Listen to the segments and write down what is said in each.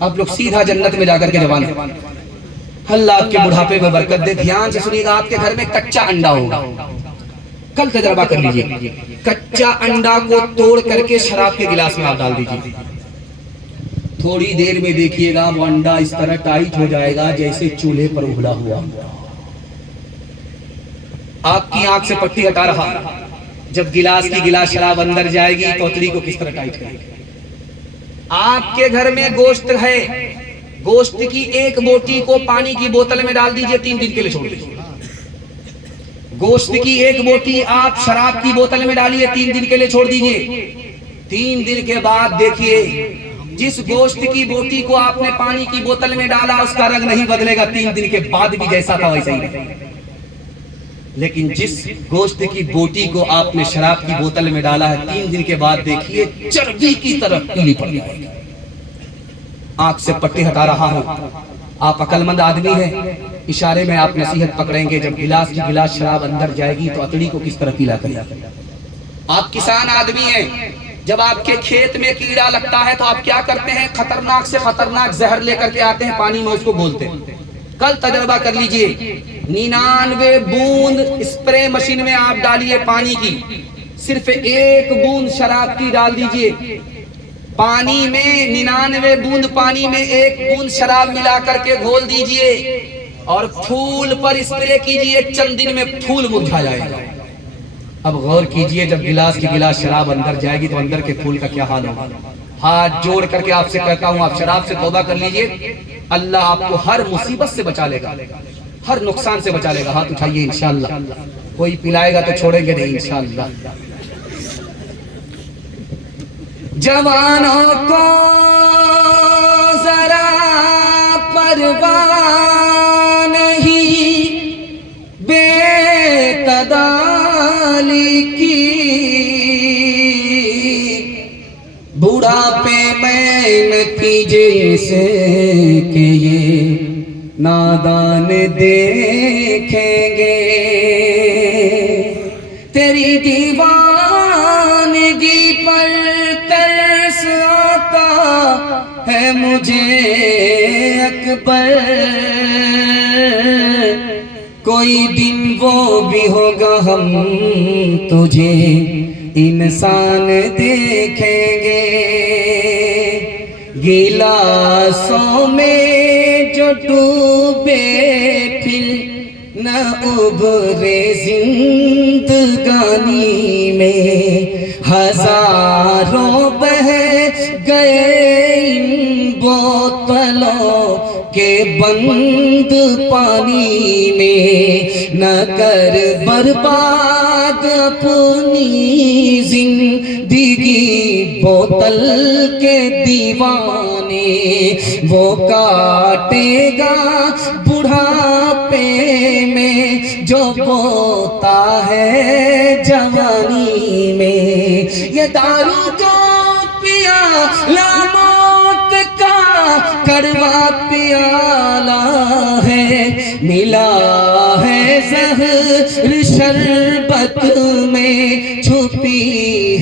آپ لوگ سیدھا جنت میں جا کر کے جوان ہیں۔ اللہ آپ کے بڑھاپے میں برکت دے۔ دھیان سے سنیے گا، آپ کے گھر میں کچا انڈا ہوگا، کل تجربہ کر لیجئے، کچا انڈا کو توڑ کر کے شراب کے گلاس میں آپ ڈال دیجئے، تھوڑی دیر میں دیکھیے گا وہ انڈا اس طرح ٹائٹ ہو جائے گا جیسے چولہے پر ابلا ہوا۔ آپ کی آنکھ سے پٹی ہٹا رہا، جب گلاس کی گلاس شراب اندر جائے گی توتلی کو کس طرح ٹائٹ کرے گی۔ آپ کے گھر میں گوشت ہے، گوشت کی ایک بوٹی کو پانی کی بوتل میں ڈال دیجئے، 3 دن کے لیے چھوڑ دیجئے۔ گوشت کی ایک بوٹی آپ شراب کی بوتل میں ڈالیے، 3 دن کے لیے چھوڑ دیجئے۔ 3 دن کے بعد دیکھیے، جس گوشت کی بوٹی کو آپ نے پانی کی بوتل میں ڈالا اس کا رنگ نہیں بدلے گا، 3 دن کے بعد بھی جیسا تھا ویسا ہی رہے گا۔ لیکن جس گوشت کی بوٹی کو آپ نے شراب کی بوتل میں ڈالا ہے، 3 دن کے بعد دیکھیے چربی کی طرف پیلی پڑ جائے گی۔ آنکھ سے پٹی ہٹا رہا ہوں، آپ عقل مند آدمی ہیں، اشارے میں آپ نصیحت پکڑیں گے، جب گلاس کی گلاس شراب اندر جائے گی تو اتڑی کو کس طرح پیلا کرے گا۔ آپ کسان آدمی ہیں، جب آپ کے کھیت میں کیڑا لگتا ہے تو آپ کیا کرتے ہیں؟ خطرناک سے خطرناک زہر لے کر کے آتے ہیں، پانی میں اس کو گھولتے ہیں۔ کل تجربہ کر لیجئے، 99 بوند اسپرے مشین میں آپ ڈالیے پانی کی، صرف 1 بوند شراب کی ڈال دیجئے پانی میں، 99 بوند پانی میں 1 بوند شراب ملا کر کے گھول دیجئے اور پھول پر اسپرے کیجئے، چند دن میں پھول مرجھا جائے گا۔ اب غور کیجئے، جب گلاس کی گلاس شراب اندر جائے گی تو اندر کے پھول کا کیا حال ہوگا۔ ہاتھ جوڑ کر کے آپ سے کہتا ہوں، آپ شراب سے توبہ کر لیجئے، اللہ آپ کو ہر مصیبت سے بچا لے گا، ہر نقصان سے بچا لے گا۔ ہاتھ اٹھائیے انشاءاللہ، کوئی پلائے گا تو چھوڑیں گے نہیں انشاءاللہ۔ جوانوں کو ذرا پرواہ نہیں بے تدالی کی، بڑھاپے میں نتیجے کہ یہ نادان دیکھیں گے، تیری دیوانگی پر ترس آتا ہے مجھے اکبر، کوئی دن وہ بھی ہوگا ہم تجھے انسان دیکھیں گے، گلاسوں میں جو ڈوبے پھر نہ ابھرے زندگانی میں، ہزاروں بہ گئے ان بوتلوں کے بند پانی میں، نہ کر برباد اپنی زندگی بوتل کے دیوانے، وہ کاٹے گا بڑھاپے میں جو بوتا ہے جوانی میں، یہ دارو جو پیا موت کا کڑوا پیالہ ہے، ملا ہے زہر شربت میں، چھپی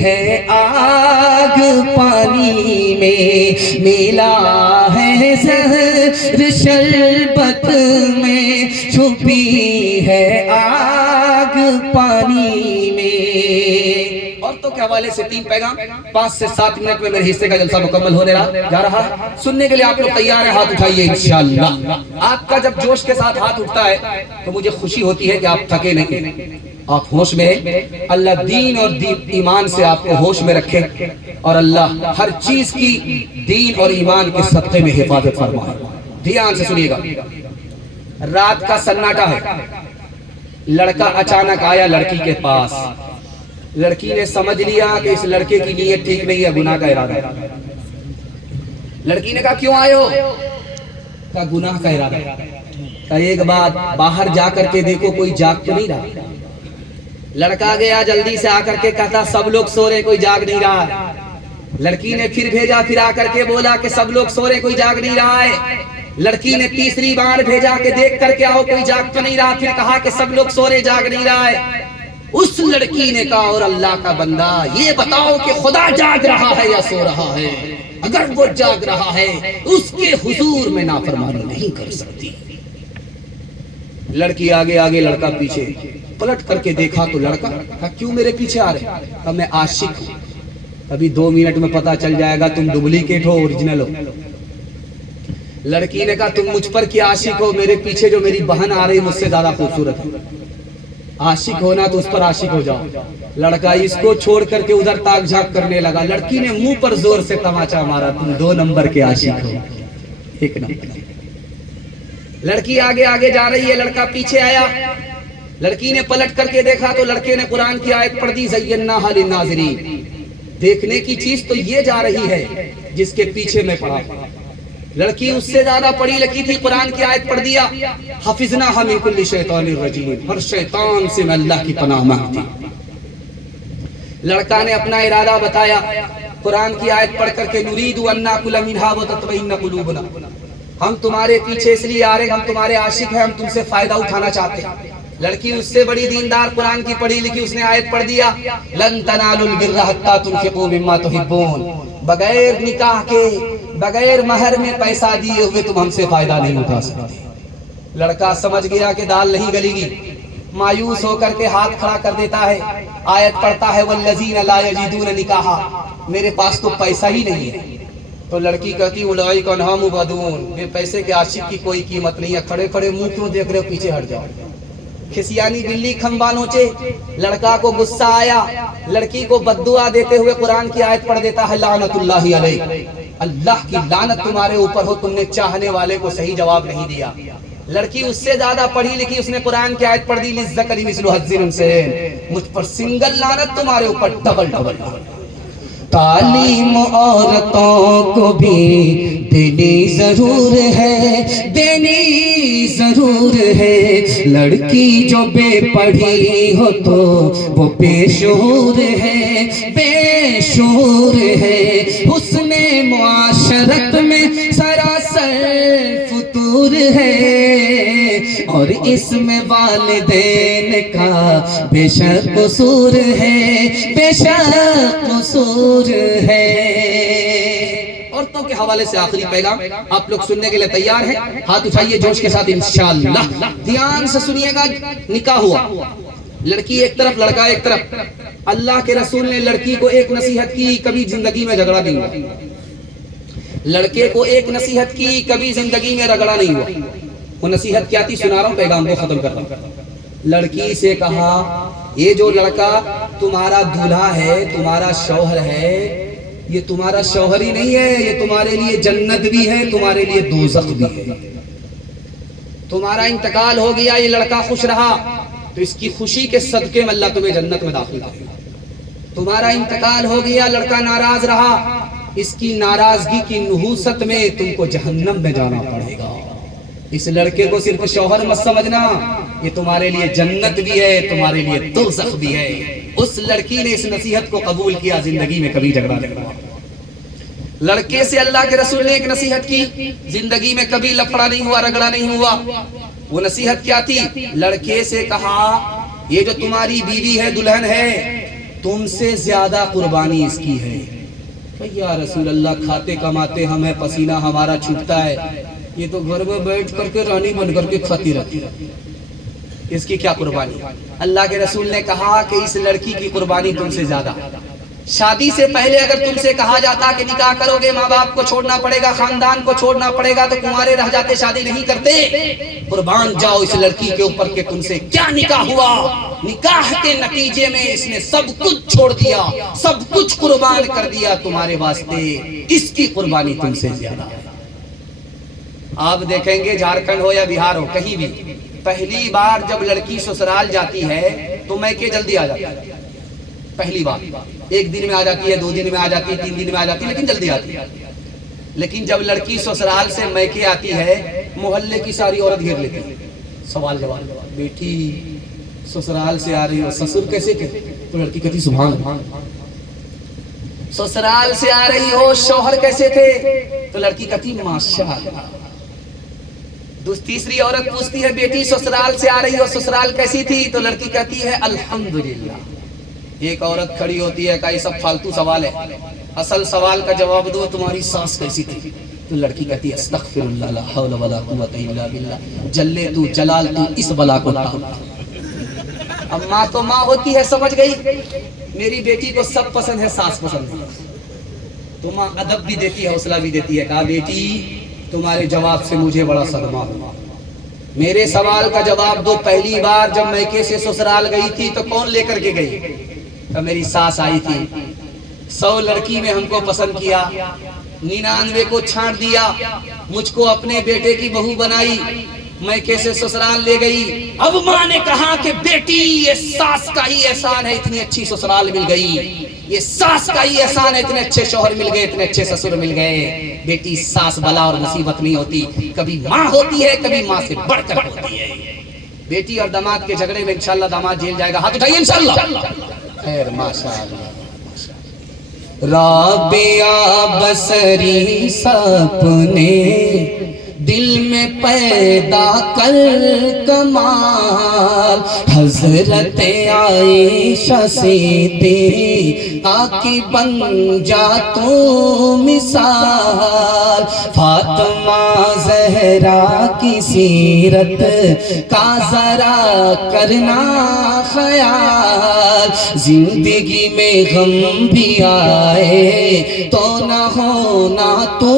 ہے آگ پانی میں، ملا ہے زہر شربت میں، چھپی ہے آگ پانی میں۔ عورتوں کے حوالے سے 3 پیغام 5 سے 7 منٹ میں میرے حصے کا جلسہ مکمل ہونے جا رہا ہے، سننے کے لیے آپ لوگ تیار ہیں؟ ہاتھ اٹھائیے انشاءاللہ۔ آپ کا جب جوش کے ساتھ ہاتھ اٹھتا ہے تو مجھے خوشی ہوتی ہے کہ آپ تھکے نہیں، آپ ہوش میں ہیں۔ اللہ دین اور ایمان سے آپ کو ہوش میں رکھے اور اللہ ہر چیز کی دین اور ایمان کے صدقے میں حفاظت فرمائے۔ دھیان سے سنیے گا، رات کا سناٹا ہے، لڑکا اچانک آیا لڑکی کے پاس، لڑکی نے سمجھ لیا کہ اس لڑکے کی نیت ٹھیک نہیں ہے، گناہ کا ارادہ ہے۔ لڑکی نے کہا کیوں آئے ہو؟ کہا گناہ کا ارادہ ہے۔ کہا ایک بات، باہر جا کر کے دیکھو کوئی جاگ تو نہیں رہا۔ لڑکا گیا، جلدی سے آ کر کے کہتا سب لوگ سو رہے کوئی جاگ نہیں رہا ہے۔ لڑکی نے پھر بھیجا، پھر آ کر کے بولا کہ سب لوگ سو رہے کوئی جاگ نہیں رہا ہے۔ لڑکی نے تیسری بار بھیجا کہ دیکھ کر کے آؤ کوئی جاگ تو نہیں رہا، پھر کہا کہ سب لوگ سو رہے جاگ نہیں رہا ہے۔ اس لڑکی نے کہا اور اللہ کا بندہ یہ بتاؤ کہ خدا جاگ رہا ہے یا سو رہا ہے؟ اگر وہ جاگ رہا ہے اس کے حضور میں نافرمانی نہیں کر سکتی۔ لڑکی آگے آگے، لڑکا پیچھے، پلٹ کر کے دیکھا تو لڑکا کہا کیوں میرے پیچھے آ رہے؟ کہا میں عاشق ہوں، ابھی 2 منٹ میں پتا چل جائے گا تم ڈپلیکیٹ ہو اوریجنل ہو۔ لڑکی نے کہا تم مجھ پر کیا عاشق ہو؟ میرے پیچھے جو میری بہن آ رہی مجھ سے زیادہ خوبصورت ہے، عاشق ہونا تو اس پر عاشق ہو جاؤ۔ لڑکا اس کو چھوڑ کر کے ادھر تاک جھانک کرنے لگا۔ لڑکی نے منہ پر زور سے تماچا مارا، تم 2 نمبر کے عاشق ہو، 1 نمبر۔ لڑکی آگے آگے جا رہی ہے، لڑکا پیچھے آیا۔ لڑکی نے پلٹ کر کے دیکھا تو لڑکے نے قرآن کی آیت پڑھ دی، زیناھا للناظرین۔ دیکھنے کی چیز تو یہ جا رہی ہے جس کے پیچھے میں پڑھا۔ لڑکی اس سے زیادہ پڑھی لکھی تھی، قرآن کی آیت پڑھ دیا، حفظناھا من کل شیطان الرجیم، ہر شیطان سے میں اللہ کی پناہ مانگتی۔ لڑکا نے اپنا ارادہ بتایا، قرآن کی آیت پڑھ کر کے نرید ان ناکل منھا وتطمئن قلوبنا، ہم تمہارے پیچھے اس لیے آ رہے ہیں، ہم تمہارے عاشق ہیں، ہم تم سے فائدہ اٹھانا چاہتے ہیں۔ لڑکی اس سے بڑی دیندار، قرآن کی پڑھی لکھی، اس نے آیت پڑھ دیا، لن تنالوا البر حتى تنفقوا مما تحبون، بغیر نکاح کے، بغیر مہر میں پیسہ دیے ہوئے تم ہم سے فائدہ نہیں اٹھا سکتے۔ لڑکا سمجھ گیا کہ دال نہیں گلے گی، مایوس ہو کر کے ہاتھ کھڑا کر دیتا ہے، آیت پڑھتا ہے والذین لا یجدون نکاحا، میرے پاس تو پیسہ ہی نہیں ہے۔ تو لڑکی کہتی اولئک عنہا مبعدون، بے پیسے کے عاشق کی کوئی قیمت نہیں ہے، کھڑے کھڑے منہ کیوں دیکھ رہے ہو، پیچھے ہٹ جاؤ۔ کھسیانی بلی کھمبا نوچے۔ لڑکا کو غصہ آیا، لڑکی کو بددعا دیتے ہوئے قرآن کی آیت پڑھ دیتا ہے، لعنت اللہ علیک، اللہ کی لعنت تمہارے اوپر ہو، تم نے چاہنے والے کو صحیح جواب نہیں دیا۔ لڑکی اس سے زیادہ پڑھی لکھی، اس نے قرآن کی آیت پڑھ دی، للذکر مثل حظ الانثیین، مجھ پر سنگل لعنت، تمہارے اوپر ڈبل ڈبل۔ تعلیم عورتوں کو بھی دینی ضرور ہے، دینی ضرور ہے، لڑکی جو بے پڑھی ہو تو وہ بے شعور ہے، بے شعور ہے، حسن معاشرت میں سراسر فطور ہے، اور اس میں والدین کا بے شک قصور ہے، بے شک قصور ہے۔ عورتوں کے حوالے سے آخری پیغام، آپ لوگ سننے کے لیے تیار ہیں؟ ہاتھ اٹھائیے جوش کے ساتھ انشاءاللہ، دھیان سے سنیے گا۔ نکاح ہوا، لڑکی ایک طرف، لڑکا ایک طرف۔ اللہ کے رسول نے لڑکی کو ایک نصیحت کی، کبھی زندگی میں جھگڑا نہیں ہوا۔ لڑکے کو ایک نصیحت کی، کبھی زندگی میں رگڑا نہیں ہوا۔ وہ نصیحت کیا تھی؟ سنا رہا ہوں، پیغام کو ختم کر رہا ہوں۔ لڑکی سے کہا یہ جو لڑکا تمہارا دولہا ہے، تمہارا شوہر ہے، یہ تمہارا شوہر ہی نہیں ہے، یہ تمہارے لیے جنت بھی ہے، تمہارے لیے دوزخ بھی ہے۔ تمہارا انتقال ہو گیا، یہ لڑکا خوش رہا تو اس کی خوشی کے صدقے میں اللہ تمہیں جنت میں داخل کرے گا۔ تمہارا انتقال ہو گیا، لڑکا ناراض رہا، اس کی ناراضگی کی نحوست میں تم کو جہنم میں جانا پڑے گا۔ اس لڑکے کو صرف شوہر مت سمجھنا، یہ تمہارے لیے جنت بھی ہے، تمہارے لیے دوزخ بھی ہے۔ اس لڑکی نے اس نصیحت کو قبول کیا، زندگی میں کبھی جھگڑا نہیں ہوا۔ لڑکے سے اللہ کے رسول نے ایک نصیحت کی، زندگی میں کبھی لفڑا نہیں ہوا، رگڑا نہیں ہوا۔ وہ نصیحت کیا تھی؟ لڑکے سے کہا یہ جو تمہاری بیوی ہے، دلہن ہے، تم سے زیادہ قربانی اس کی ہے۔ یا رسول اللہ، کھاتے کماتے ہم ہیں، پسینہ ہمارا چھوٹتا ہے، یہ تو گھر میں بیٹھ کر کے رانی بن کر کے کھاتی رہتی ہے، اس کی کیا قربانی؟ اللہ کے رسول نے کہا کہ اس لڑکی کی قربانی تم سے زیادہ۔ شادی سے پہلے اگر تم سے کہا جاتا کہ نکاح کرو گے، ماں باپ کو چھوڑنا پڑے گا، خاندان کو چھوڑنا پڑے گا، تو کنوارے رہ جاتے، شادی نہیں کرتے۔ قربان جاؤ اس لڑکی کے اوپر کہ تم سے کیا نکاح ہوا۔ نکاح کے نتیجے میں اس نے سب کچھ چھوڑ دیا، سب کچھ قربان کر دیا تمہارے واسطے، اس کی قربانی تم سے زیادہ ہے۔ آپ دیکھیں گے جھارکھنڈ ہو یا بہار ہو، کہیں بھی پہلی بار جب لڑکی سسرال جاتی ہے تو میکے جلدی آ جاتی ہے۔ پہلی بار 1 دن میں آ جاتی ہے، 2 دن میں آ جاتی ہے، 3 دن میں آ جاتی ہے، لیکن جلدی آتی ہے۔ لیکن جب لڑکی سسرال سے میکے آتی ہے، محلے کی ساری عورت گھیر لیتی ہے، سوال جواب، بیٹی سسرال سے آ رہی ہو، سسر کیسے تھے؟ تو لڑکی کہتی سبحان اللہ۔ سسرال سے آ رہی ہو، شوہر کیسے تھے؟ تو لڑکی کہتی ماشاءاللہ۔ تیسری عورت پوچھتی ہے بیٹی سسرال سے آ رہی ہو، سسرال کیسی تھی؟ تو لڑکی کہتی ہے الحمدللہ۔ ایک عورت کھڑی ہوتی ہے، کہا یہ سب فالتو سوال ہے، اصل سوال کا جواب دو، تمہاری ساس کیسی تھی؟ تو لڑکی کہتی ہے استغفر اللہ لا حول ولا قوت الا باللہ، جلے تو جلال تو اس بلا کو ٹال۔ اب ماں تو ماں ہوتی ہے، سمجھ گئی میری بیٹی کو سب پسند ہے، ساس پسند ہے، تو ماں ادب بھی دیتی ہے، حوصلہ بھی دیتی ہے، کہا بیٹی تمہارے جواب سے مجھے بڑا صدمہ ہوا، میرے سوال کا جواب دو، پہلی بار جب میکے سے سسرال گئی تھی تو کون لے کر کے گئی؟ تو میری ساس آئی تھی، 100 لڑکی میں ہم کو پسند کیا، 99 کو چھاڑ دیا، مجھ کو اپنے بیٹے کی بہو بنائی، میکے سے سسرال لے گئی۔ اب ماں نے کہا کہ بیٹی یہ ساس کا ہی احسان ہے، اتنی اچھی سسرال مل گئی، یہ ساس کا ہی احسان ہے، اتنے اچھے شوہر مل گئے، اتنے اچھے سسر مل گئے۔ بیٹی ساس بلا اور مصیبت نہیں ہوتی، کبھی ماں ہوتی ہے، کبھی ماں سے بڑھ کر ہوتی ہے۔ بیٹی اور داماد کے جھگڑے میں انشاءاللہ داماد جیل جائے گا، ہاتھ اٹھائیے انشاءاللہ۔ خیر ماشاءاللہ۔ رابعہ بصری سپنے دل میں پیدا کر کمال، حضرت عائشہ صدیقہ کی بن جا تو مثال، فاطمہ زہرا کی سیرت کا ذرا کرنا خیال، زندگی میں غم بھی آئے تو نہ ہونا تو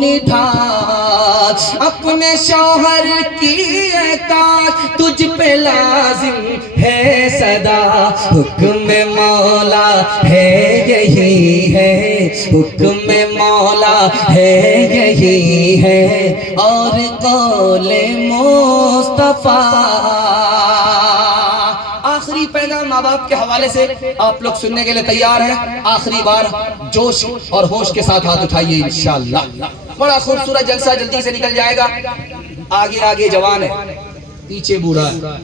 نڈھال، اپنے شوہر کی اطاعت تجھ پہ لازم ہے صدا، حکم مولا ہے یہی ہے، حکم مولا ہے یہی ہے، اور قول مصطفیٰ۔ آخری پیغام ماں باپ کے حوالے سے آپ لوگ سننے کے لیے تیار ہیں؟ آخری بار جوش اور ہوش کے ساتھ ہاتھ اٹھائیے انشاءاللہ۔ بڑا خوبصورت جلسہ جلدی سے نکل جائے گا، آگے آگے جوان ہے، پیچھے بوڑھا ہے۔